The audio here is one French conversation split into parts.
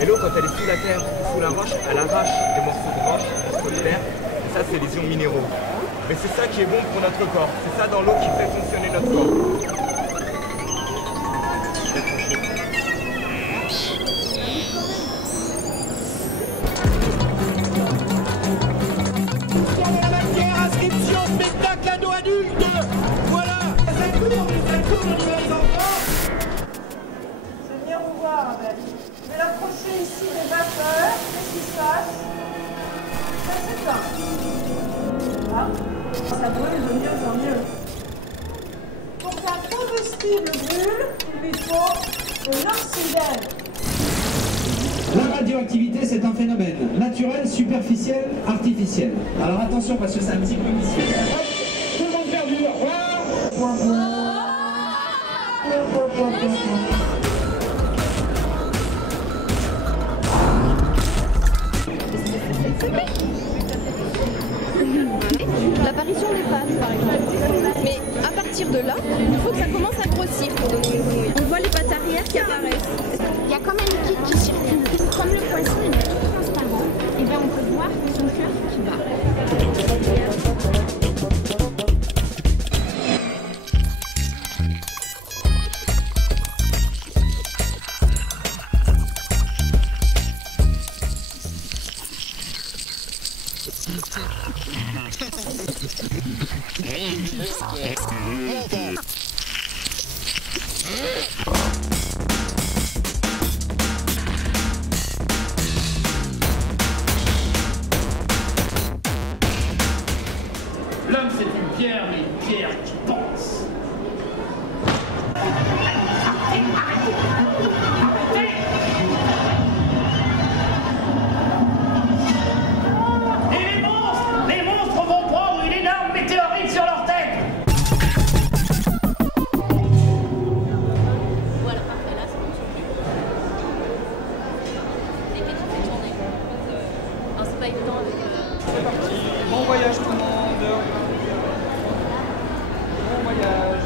Et l'eau, quand elle est sous la terre, sous la roche, elle arrache des morceaux de roche sur le terre. Et ça, c'est des ions minéraux. Mais c'est ça qui est bon pour notre corps. C'est ça dans l'eau qui fait fonctionner notre corps. Inscription, spectacle ado adulte. Voilà. Ça tourne, les enfants. Je vais venir vous voir avec. Je vais approcher ici les vapeurs. Qu'est-ce qui se passe? Ça s'éteint. Ah, ça brûle de mieux en mieux. Pour qu'un combustible brûle, il lui faut de l'oxygène. La radioactivité, c'est un phénomène naturel, superficiel, artificiel. Alors attention parce que c'est un petit peu ici. Tout le monde perdu, au revoir. L'apparition des pattes, par exemple. Mais à partir de là, il faut que ça commence à grossir pour donner une grenouille. On voit les pattes arrière qui apparaissent. Il y a comme un liquide qui circule. Comme le poisson il est tout transparent, et bien on peut voir son cœur qui bat. L'homme, c'est une pierre, mais une pierre qui pense. Et les monstres vont prendre une énorme météorite sur leur tête. Voilà, parfait, là c'est bon. Et qu'est-ce que tu fais tourner? pas évident avec... C'est parti. Bon voyage tout le monde. Bon voyage.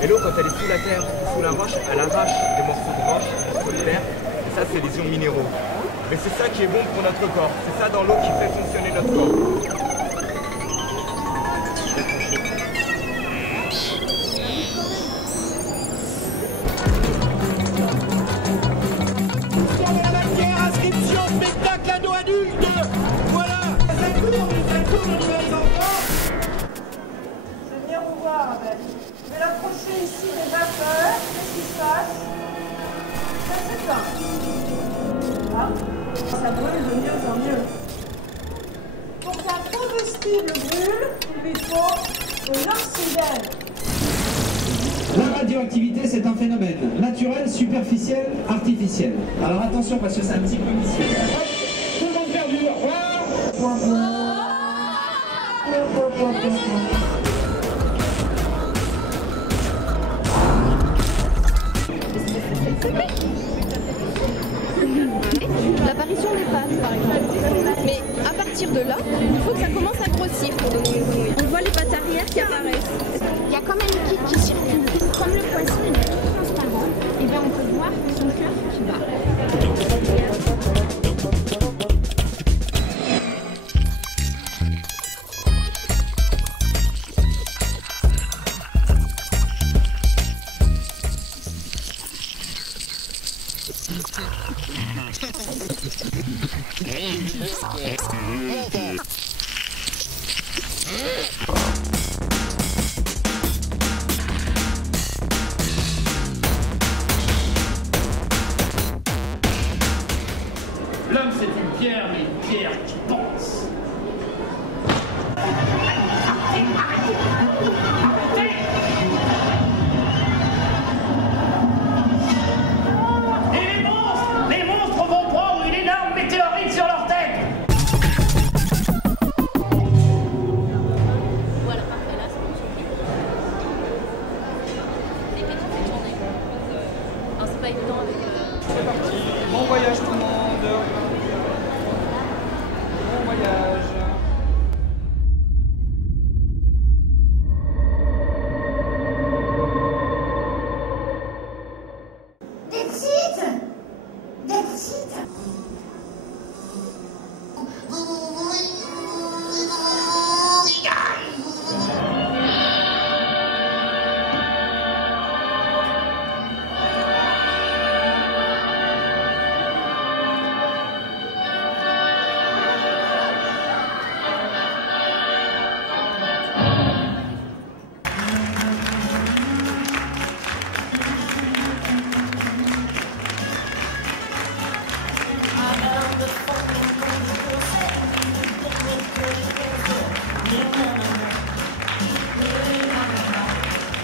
Et l'eau, quand elle est sous la terre, sous la roche, elle arrache des morceaux de roche entre de terre. Et ça, c'est des ions minéraux. Mais c'est ça qui est bon pour notre corps. C'est ça dans l'eau qui fait fonctionner notre corps. Je vais l'approcher ici des vapeurs. Qu'est-ce qui se passe? Ça s'éteint. Ah, ça brûle de mieux en mieux. Pour qu'un combustible brûle, il lui faut de l'oxygène. La radioactivité, c'est un phénomène naturel, superficiel, artificiel. Alors attention parce que c'est un petit peu mystérieux. Tout le monde perdu, au revoir. C'est L'homme, c'est une pierre, mais une pierre qui pense. Et les monstres vont prendre une énorme météorite sur leur tête. Voilà, parfait, là, c'est bon, j'ai fait. Et puis, tu fais tourner. Non, c'est pas évident avec... C'est parti. Bon voyage tout le monde. Bon voyage.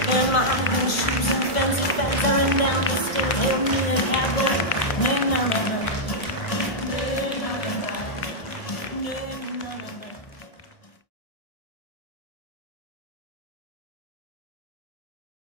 In my shoes and fancy pants, and down the